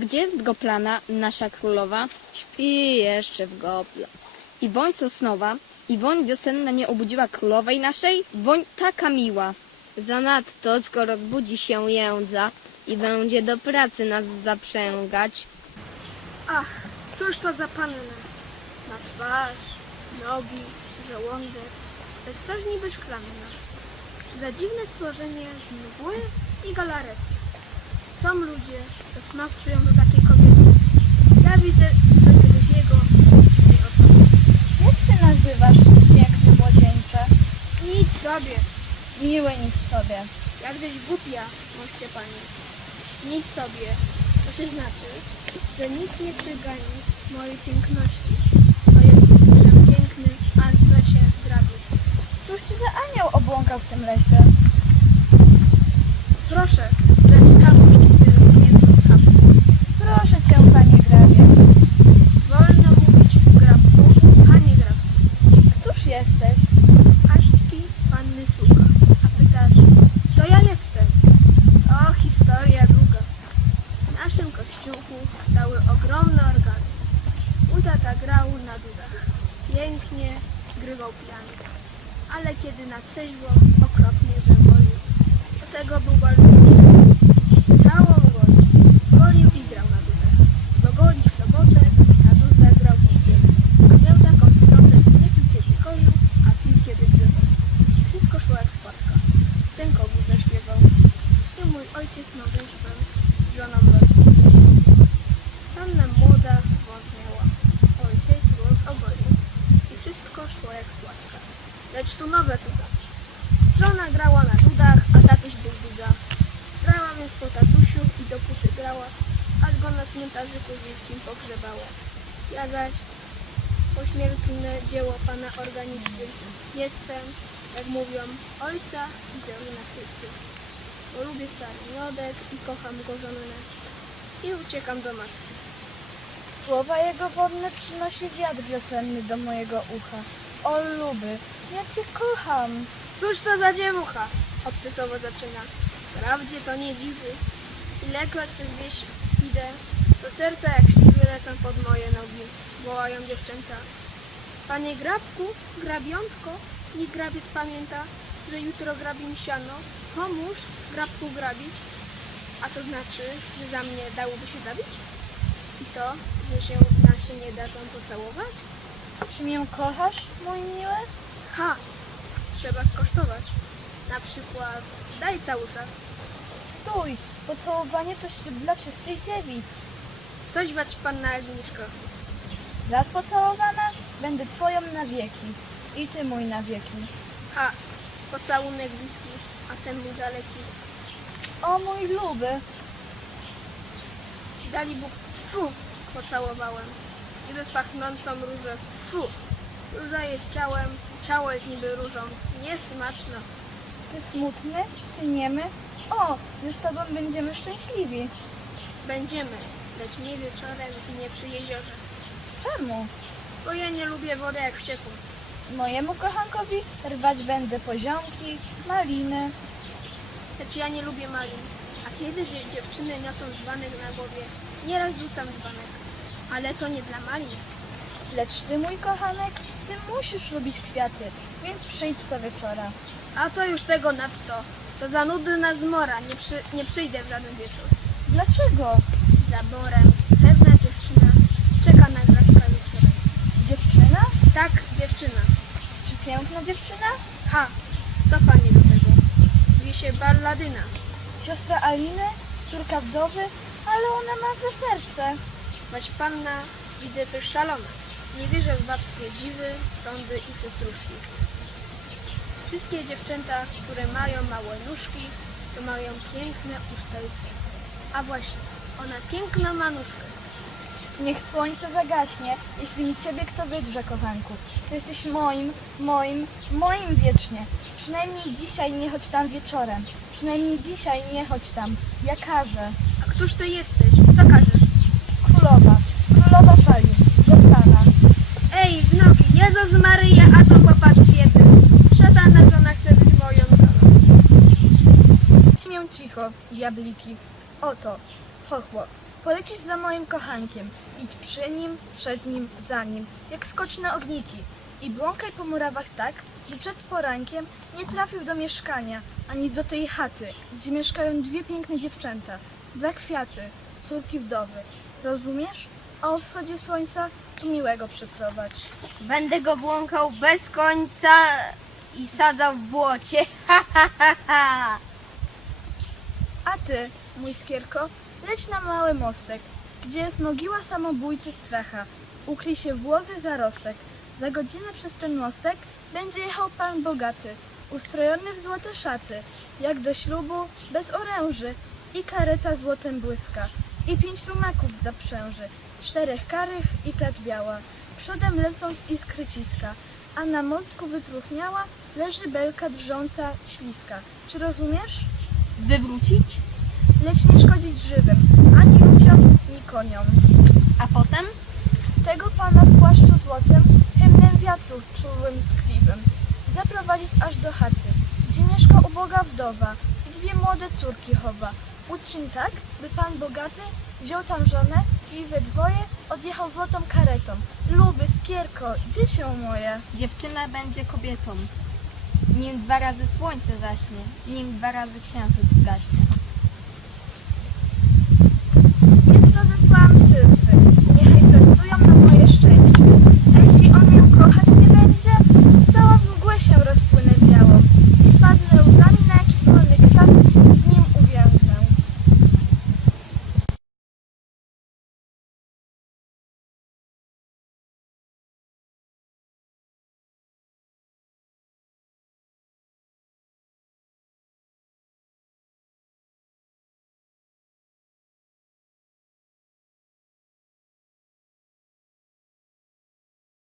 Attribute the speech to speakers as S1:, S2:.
S1: Gdzie jest Goplana, nasza królowa?
S2: Śpi jeszcze w gopla.
S1: I woń sosnowa, i woń wiosenna nie obudziła królowej naszej? Woń taka miła.
S2: Zanadto, skoro zbudzi się jędza i będzie do pracy nas zaprzęgać,
S3: Ach, cóż to za panna? Ma twarz, nogi, żołądek, bez coś niby szklanna. Za dziwne stworzenie z mgły i galarety. Są ludzie, co smak czują do takiej kobiety. Ja widzę coś drugiego dziwnej osoby.
S4: Jak się nazywasz, piękny młodzieńcze?
S3: Nic sobie,
S4: Miły nic sobie.
S3: jakżeś głupia, moście panie. Nic sobie, to się znaczy, że nic nie przegani mojej piękności. To jest przepiękny, a zwe się grabiec.
S4: Cóż ty za anioł obłąkał w tym lesie?
S3: Proszę, że wrzucam.
S4: Proszę cię, panie grawiec.
S3: Wolno mówić grabku, a nie grabku.
S4: Któż jesteś?
S3: Aśćki panny sługa. A pytasz, to ja jestem. O, historia długa. W naszym kościółku stały ogromne organy. U tata grał na dudach. Pięknie grywał piano. Ale kiedy na trzeźwo okropnie zawolił. Do tego był balkonik. I całą golił. Golił i grał na dudach. Bo goli w sobotę, na dudach grał w niedzielę. A miał taką cnotę, nie pił kiedy kolił, a pił kiedy grywał. I wszystko szło jak spadka. Ten kogut zaśpiewał. I mój ojciec małżeństwem z żoną. Panna młoda miała. Ojciec wąs ogolił. I wszystko szło jak spłatka. Lecz tu nowe cuda. Żona grała na dudach, a tatuś był duda. Grała więc po tatusiu i dopóty grała, aż go na cmentarzyku wiejskim pogrzebała. Ja zaś pośmiertne dzieło pana organisty jestem, jak mówią, ojca i zełna chrzysty. Lubię stary miodek i kocham go żonę. I uciekam do matki.
S4: Słowa jego wodne przynosi wiatr wiosenny do mojego ucha. O luby, ja cię kocham.
S3: Cóż to za dziewucha? Obcesowo zaczyna. Wprawdzie to nie dziwy. Ilekroć przez wieś idę, to serca jak śliwy lecą pod moje nogi. Wołają dziewczęta. Panie grabku, grabiątko, niech grabiec pamięta, że jutro grabim siano. Pomóż grabku grabić. A to znaczy, że za mnie dałoby się dawić? I to, że się na się nie da tam pocałować?
S4: Czy mnie kochasz, mój miły?
S3: Ha! Trzeba skosztować. Na przykład daj całusa.
S4: Stój, pocałowanie to ślub dla czystych dziewic.
S3: Coś wać panna Agnieszka.
S4: Raz pocałowana, będę twoją na wieki. I ty mój na wieki.
S3: Ha! Pocałunek bliski, a ten mój daleki.
S4: O mój luby,
S3: Dali Bóg, fu! Pocałowałem. Niby pachnącą różę, fu! Róża jest ciałem, ciało jest niby różą. Niesmaczno.
S4: ty smutny, ty niemy? O, my z tobą będziemy szczęśliwi.
S3: Będziemy, lecz nie wieczorem i nie przy jeziorze.
S4: Czemu?
S3: Bo ja nie lubię wody jak w cieku.
S4: Mojemu kochankowi rwać będę poziomki, maliny.
S3: Lecz ja nie lubię malin. A kiedy dzie- dziewczyny niosą dzbanek na głowie, nieraz rzucam dzbanek. Ale to nie dla malin.
S4: Lecz ty, mój kochanek, ty musisz lubić kwiaty, więc przyjdź co wieczora.
S3: A to już tego nadto. To za nudna zmora. Nie, przy, nie przyjdę w żaden wieczór.
S4: Dlaczego?
S3: Zaborem pewna dziewczyna czeka na grafika wieczorem.
S4: Dziewczyna?
S3: Tak,
S4: piękna dziewczyna?
S3: Ha, co pani do tego? Zwie się Balladyna.
S4: Siostra Aliny? Córka wdowy? Ale ona ma złe serce.
S3: Choć panna widzę coś szalona. Nie wierzę w babskie dziwy, sądy i cestruszki. Wszystkie dziewczęta, które mają małe nóżki, to mają piękne usta i serce. A właśnie, ona piękną ma nóżkę.
S4: Niech słońce zagaśnie, jeśli mi ciebie kto wydrze, kochanku. Ty jesteś moim, moim, moim wiecznie. Przynajmniej dzisiaj nie chodź tam wieczorem. Przynajmniej dzisiaj nie chodź tam. Ja każę.
S3: A któż ty jesteś? Co każesz?
S4: Królowa, królowa fali, Gotlana.
S3: Ej, wnuki, Jezus Maryja, a to popatrz biedy. Szatana żona chce być moją żoną.
S4: Śmią cicho, diabliki. Oto, chochło, Polecisz za moim kochankiem. Idź przy nim, przed nim, za nim, jak skoczne ogniki. I błąkaj po murawach tak, by przed porankiem nie trafił do mieszkania, ani do tej chaty, gdzie mieszkają dwie piękne dziewczęta, dwa kwiaty, córki wdowy. Rozumiesz? A o wschodzie słońca tu miłego przyprowadź.
S2: Będę go błąkał bez końca i sadzał w błocie. Ha, ha, ha, ha.
S4: A ty, mój skierko, leć na mały mostek, gdzie jest mogiła samobójcy stracha. Ukryj się w łozy zarostek. Za godzinę przez ten mostek będzie jechał pan bogaty, ustrojony w złote szaty, jak do ślubu, bez oręży i kareta złotem błyska, i pięć rumaków zaprzęży, czterech karych i klacz biała. Przodem lecą z iskry ciska, a na mostku wypróchniała leży belka drżąca, śliska. Czy rozumiesz?
S1: Wywrócić?
S4: lecz nie szkodzić żywym, ani ludziom, ni koniom.
S1: A potem?
S4: Tego pana w płaszczu złotym, hymnem wiatru czułym tkliwym, zaprowadzić aż do chaty, gdzie mieszka uboga wdowa i dwie młode córki chowa. Uczyń tak, by pan bogaty wziął tam żonę i we dwoje odjechał złotą karetą. Luby, skierko, dziecię moje.
S1: Dziewczyna będzie kobietą. Nim dwa razy słońce zaśnie, nim dwa razy księżyc zgaśnie.
S4: Więc rozesłałam sylfy, niechaj pracują na moje szczęście.